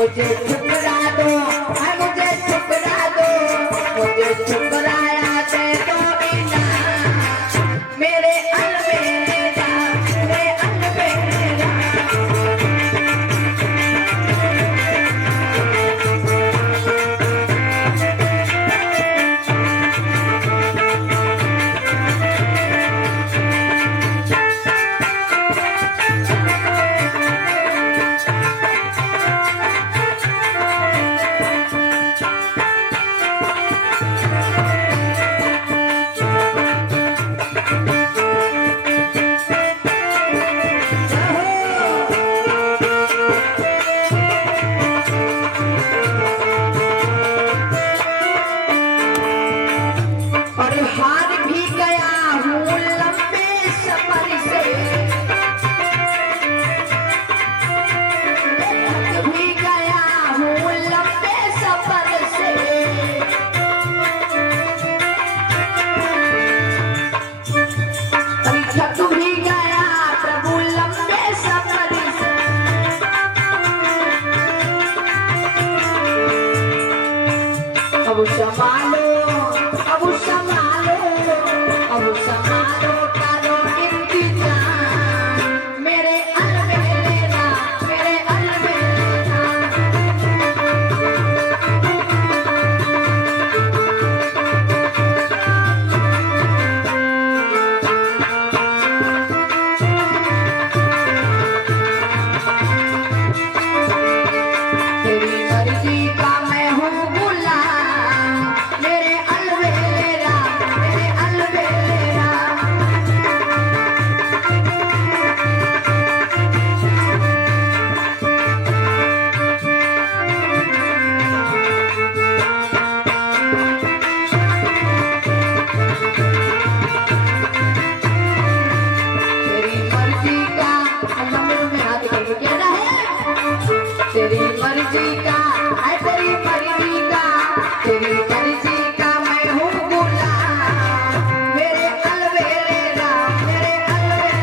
मुझे ठुकरा दो, मुझे ठुकरा दो, मुझे ठुकराया दे दो बिना मेरे अलमेरा, मेरे अलमेरा। अब संभालो, अब संभालो, अब संभालो करो इंतजाम मेरे अलमेरा, मेरे अलमेरा। तेरी मर्जी का मैं हूँ गुलाम मेरे अलमेरा, मेरे अलमेरा। तेरी मर्जी का अल्लाह में हाथ करके कहना है, तेरी मर्जी का है, तेरी मर्जी का, तेरी मर्जी का मैं हूँ गुलाम मेरे अलमेरा, मेरे अलमेरा।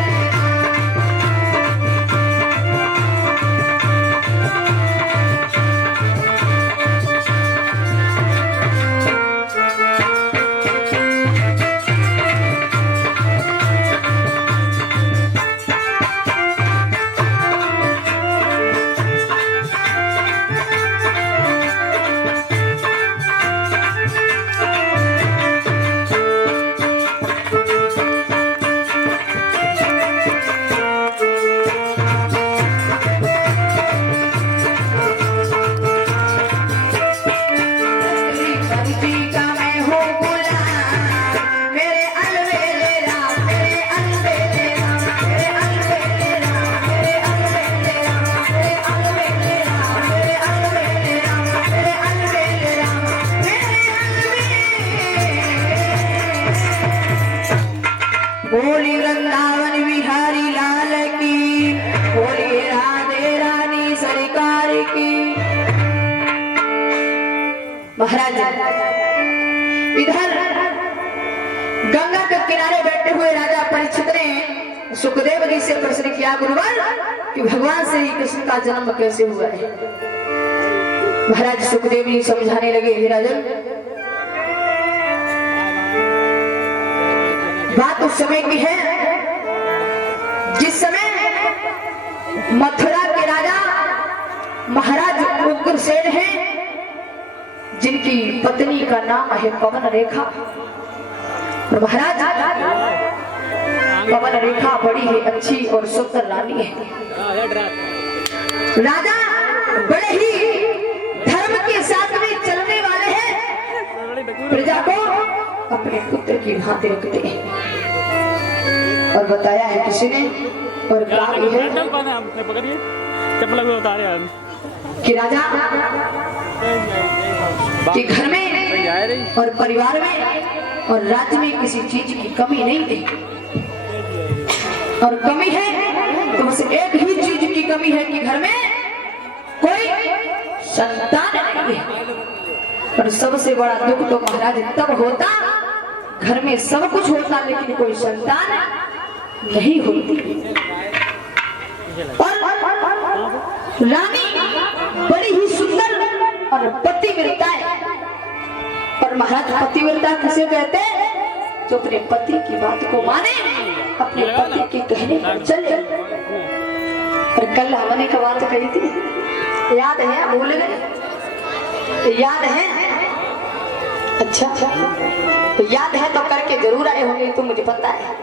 तेरी मर्जी का मैं हूँ गुलाम मेरे अलमेरा, मेरे अलमेरा, मेरे अलमेरा, मेरे अलमेरा, मेरे अलमेरा, मेरे अलमेरा, मेरे अलमेरा, मेरे अलमेरा। बोली वृंदावन बिहारी लाल की, बोली राधे रानी सरकार की। महाराज इधर गंगा के किनारे बैठे हुए राजा परीक्षित ने सुखदेव जी से प्रश्न किया, गुरुवर कि भगवान श्री कृष्ण का जन्म कैसे हुआ है। महाराज सुखदेव जी समझाने लगे, हे राजन, बात उस समय की है जिस समय मथुरा के राजा महाराज उग्रसेन हैं, जिनकी पत्नी का नाम है पवन रेखा। और महाराज पवन रेखा बड़ी ही अच्छी और सुंदर रानी है। राजा बड़े ही धर्म के साथ में चलने वाले हैं, प्रजा को अपने पुत्र की भांति रखते हैं। और बताया है किसी ने, और काम है कि राजा के घर में और परिवार में और राज्य में किसी चीज की कमी नहीं है, और कमी है तो बस एक ही चीज की कमी है कि घर में कोई संतान नहीं है। और सबसे बड़ा दुख तो महाराज तब होता, घर में सब कुछ होता लेकिन कोई संतान नहीं होती। और रानी बड़ी ही महाराज पतिव्रता किसे कहते हैं? जो अपने पति की बात को माने, अपने पति के कहने पर चले। और कल हमने एक बात कही थी, याद है? भूल गए? याद है? अच्छा, तो याद है तो करके जरूर आए होंगे, तो मुझे पता है।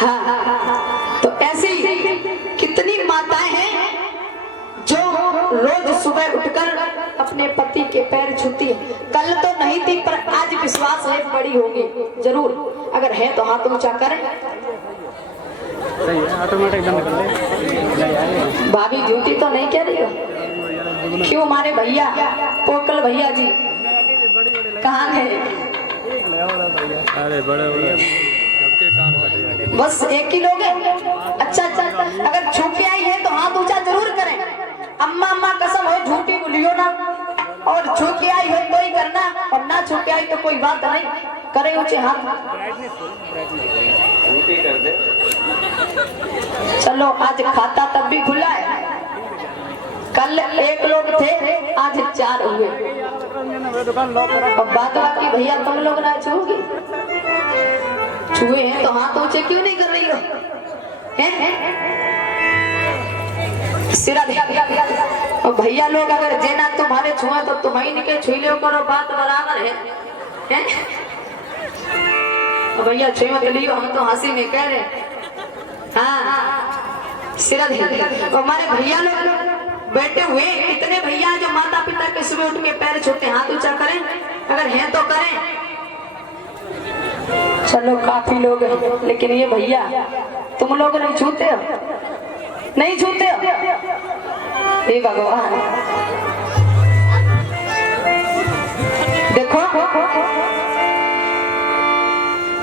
हाँ, तो ऐसी कितनी माताएं हैं जो रोज सुबह उठकर अपने पति के पैर छूती है। कल तो नहीं थी, पर आज विश्वास है बड़ी होगी जरूर। अगर है तो हाथ ऊंचा करें। ऑटोमेटिक बंद कर ले। भाभी झूठी तो नहीं कह रही हो? क्यों? हमारे भैया पोकल भैया जी कहाँ गए? अरे बड़े बस एक ही लोग हैं। अच्छा, अगर छुपी आई है तो हाथ ऊंचा जरूर करें। अम्मा अम्मा कसम हो, झूठी बोलियो ना। और छुपी आई है तो ही करना, और ना छुपी आई तो कोई बात नहीं, करे ऊंचे हाथ। चलो, आज खाता तब भी खुला है। कल एक लोग थे, आज 4 हुए। अब बात बाकी भैया तुम लोग ना छूओगे? छुए हैं तो हाथ ऊंचे क्यों नहीं कर रही हो? सिरा और भैया लोग अगर जेना तुम्हारे छुआ तो तुम ही निकल छुई लो करो, बात बराबर है। भैया छुई मत लियो, हम तो हंसी में कह रहे। हाँ, सिरा हमारे भैया लोग बैठे हुए, इतने भैया जो माता पिता के सुबह उठ के पैर छूते, हाथ ऊंचा करें। अगर है तो करें। चलो, काफी लोग हैं, लेकिन ये भैया तुम लोग नहीं छूते हो? नहीं छूते हो? हे भगवान, देखो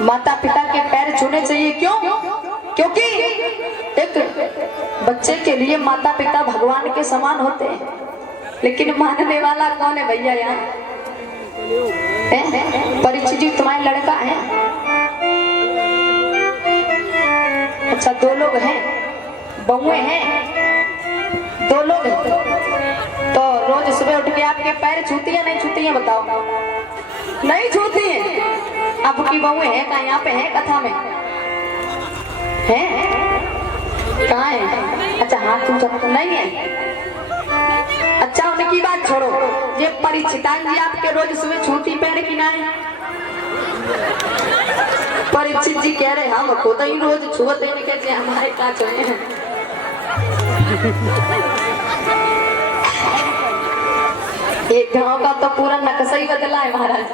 माता पिता के पैर छूने चाहिए। क्यों? क्योंकि एक बच्चे के लिए माता पिता भगवान के समान होते हैं। लेकिन मानने वाला कौन है भैया? यहाँ परिचित जी तुम्हारे लड़का है? अच्छा, 2 लोग हैं, बहुए हैं, 2 लोग हैं। तो रोज सुबह उठ के आपके पैर छूती है नहीं छूती है? बताओ। नहीं छूती है। आपकी बहुए है कहाँ? यहाँ पे है कथा में है? कहाँ है? अच्छा, हाथ ऊंचा नहीं है। अच्छा, उनकी बात छोड़ो, ये परिचितान जी आपके रोज सुबह छूती पैर की ना है? परीक्षित जी कह रहे हम खुद ही रोज छुअते हैं, कहते हमारे का छुए हैं। एक गांव का तो पूरा नक्शा ही बदला है महाराज।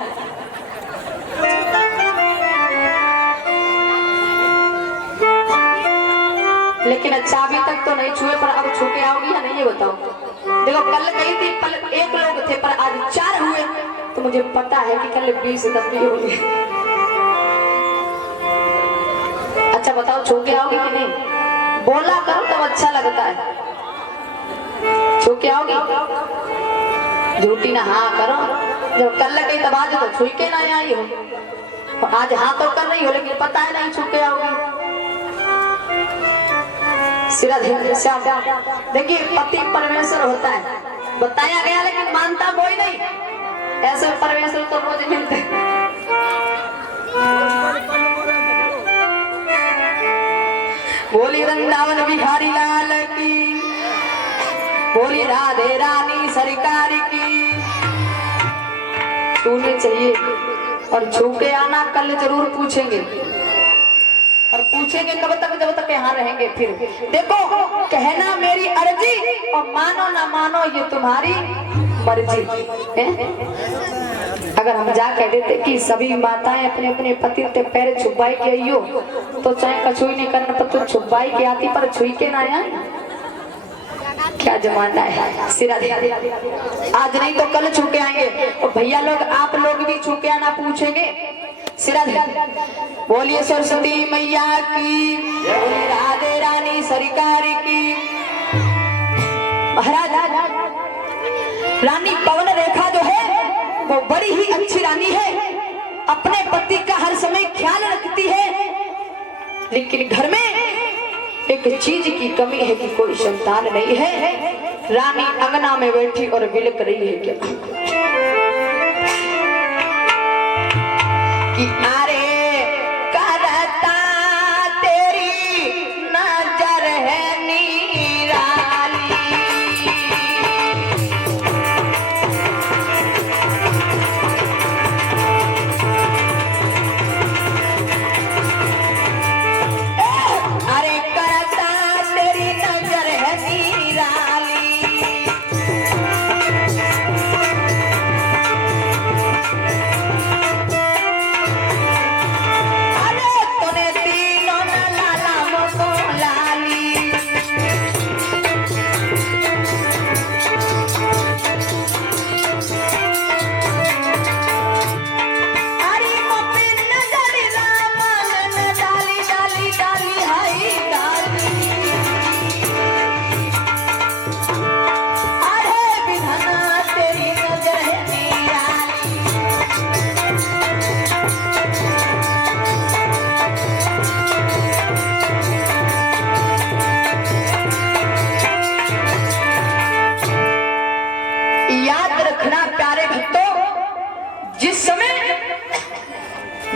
लेकिन अच्छा, अभी तक तो नहीं छुए, पर अब छू के आओगी या नहीं ये बताओ। देखो, कल कही थी कल 1 लोग थे, पर आज 4 हुए, तो मुझे पता है कि कल 20 भी होंगे। अच्छा बताओ, छू के आओगी कि नहीं? बोला करो तब अच्छा लगता है। छू के आओगी? झूठी ना हाँ करो। जब कल लगे तब आज तो छू के ना आई हो, आज हाँ तो कर रही हो, लेकिन पता है नहीं छू के आओगी। सिरा श्याम, देखिए पति परमेश्वर होता है, बताया गया, लेकिन मानता कोई नहीं। ऐसे परमेश्वर तो रोज मिलते। बोली वृंदावन बिहारी लाल की, बोली राधे रानी सरकार की। छूने चाहिए और छू के आना। कल जरूर पूछेंगे, और पूछेंगे कब तक? जब तक यहाँ रहेंगे। फिर देखो, कहना मेरी अर्जी, और मानो ना मानो ये तुम्हारी मर्जी है। अगर हम जा कह देते कि सभी माताएं अपने अपने पति के पैर छुपाई के आइयो, तो चाहे कछुई नहीं करना पर तो छुपाई के आती, पर छुई के ना आया। क्या जमाना है। सिरा आज नहीं तो कल छू के आएंगे। और भैया लोग, आप लोग भी छू के आना पूछेंगे। सिरा बोलिए सरस्वती मैया की, राधे रानी सरकार की। महाराज, रानी पवन रेखा जो है वो बड़ी ही अच्छी रानी है, अपने पति का हर समय ख्याल रखती है। लेकिन घर में एक चीज की कमी है कि कोई संतान नहीं है। रानी अंगना में बैठी और बिलक रही है क्या कि अरे करता तेरी नजर है निराली। अरे करता तेरी नजर है निराली।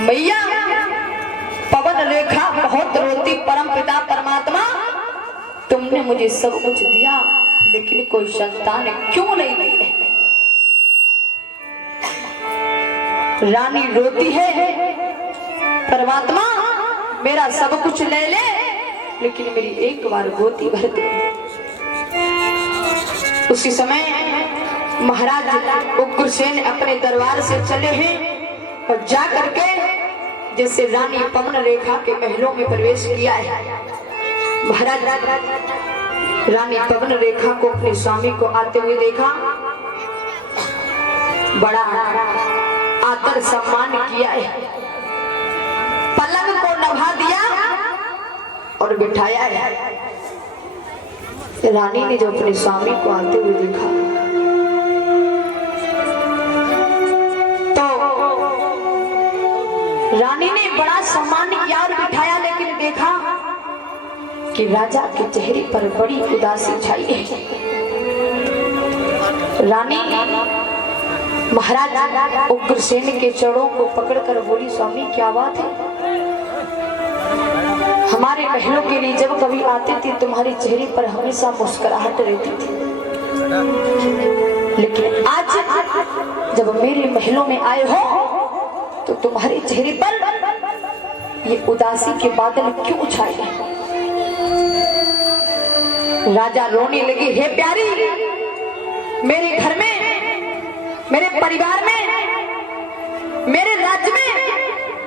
मैया पवन रेखा बहुत रोती परम पिता परमात्मा तुमने मुझे सब कुछ दिया लेकिन कोई संतान क्यों नहीं दी है। रानी रोती है परमात्मा मेरा सब कुछ ले ले लेकिन मेरी एक बार गोदी भर दे। उसी समय महाराज उग्रसेन अपने दरबार से चले हैं और जा करके जैसे रानी पवन रेखा के महलों में प्रवेश किया है। महाराज रानी पवन रेखा को अपने स्वामी को आते हुए देखा, बड़ा आदर सम्मान किया है, पलंग को नभा दिया और बिठाया है। रानी ने जो अपने स्वामी को आते हुए देखा रानी ने बड़ा सम्मान किया और बिठाया, लेकिन देखा कि राजा के चेहरे पर बड़ी उदासी छाई है। रानी महाराज उग्रसेन के चरणों को पकड़कर बोली, स्वामी क्या बात है? हमारे महलों के लिए जब कभी आते थे तुम्हारे चेहरे पर हमेशा मुस्कुराहट रहती थी, लेकिन आज जब मेरे महलों में आए हो तो तुम्हारे चेहरे पर ये उदासी के बादल क्यों छाए? राजा रोने लगे, हे प्यारी, मेरे घर में, मेरे परिवार में, मेरे राज्य में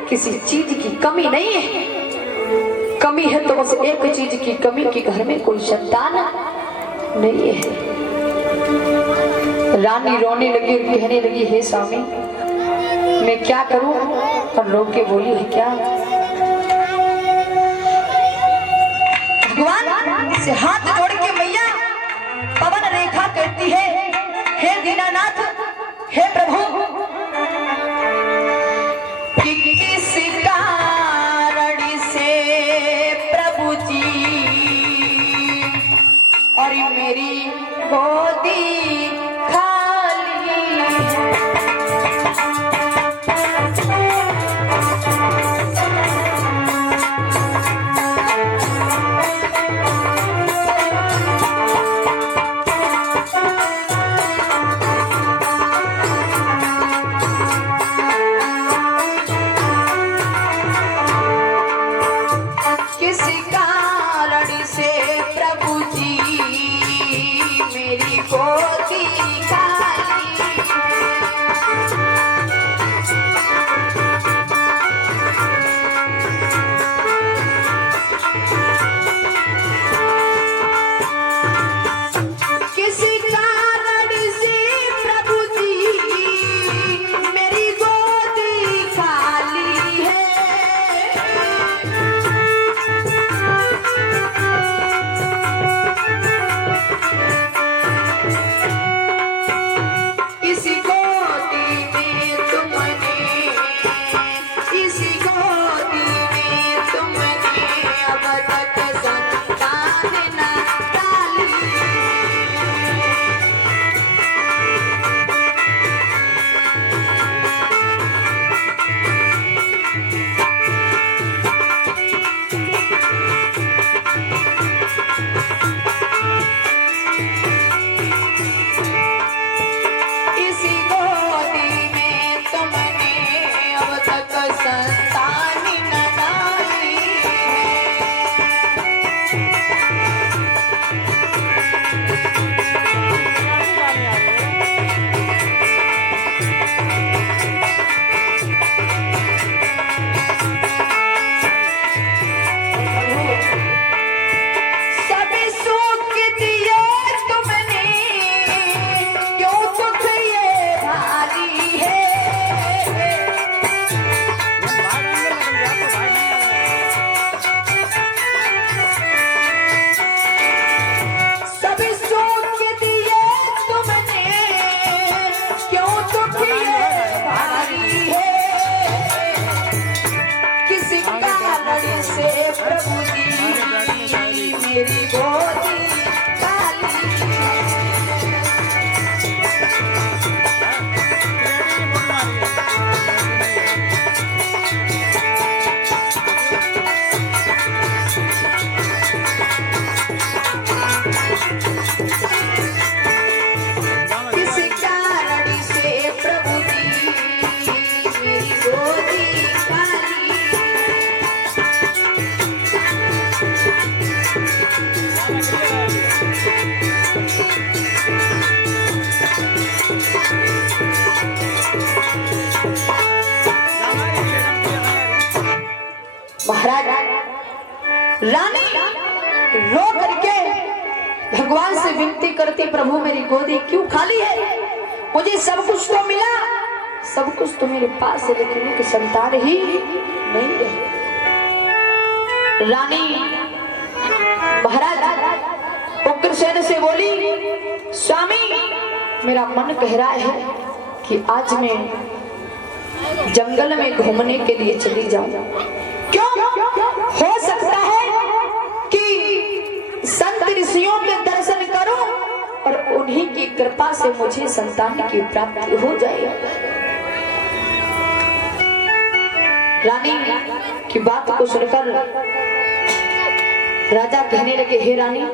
किसी चीज की कमी नहीं है। कमी है तो बस एक चीज की कमी कि घर में कोई संतान नहीं है। रानी रोने लगी और कहने लगी, हे स्वामी मैं क्या करूं? और रो के बोली, है क्या? भगवान से हाथ जोड़ के मैया पवन रेखा कहती है, हे दीनानाथ, हे प्रभु, कि किस कारण से प्रभु जी और मेरी गोदी महाराज रानी रो करके भगवान से विनती करती, प्रभु मेरी गोदी क्यों खाली है? मुझे सब कुछ तो मिला, सब कुछ तो मेरे पास है, लेकिन एक संतान ही नहीं है। रानी महाराज उग्रसेन से बोली, स्वामी मेरा मन कह रहा है कि आज मैं जंगल में घूमने के लिए चली जाऊं। क्यों? हो सकता है कि संत ऋषियों के दर्शन करूं और उन्हीं की कृपा से मुझे संतान की प्राप्ति हो जाए। रानी की बात को सुनकर राजा कहने लगे, हे रानी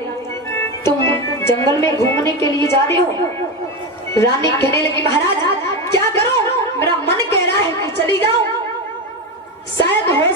तुम जंगल में घूमने के लिए जा रही हो? रानी कहने लगी, महाराज क्या करूं, मेरा मन कह रहा है कि चली जाऊं, शायद हो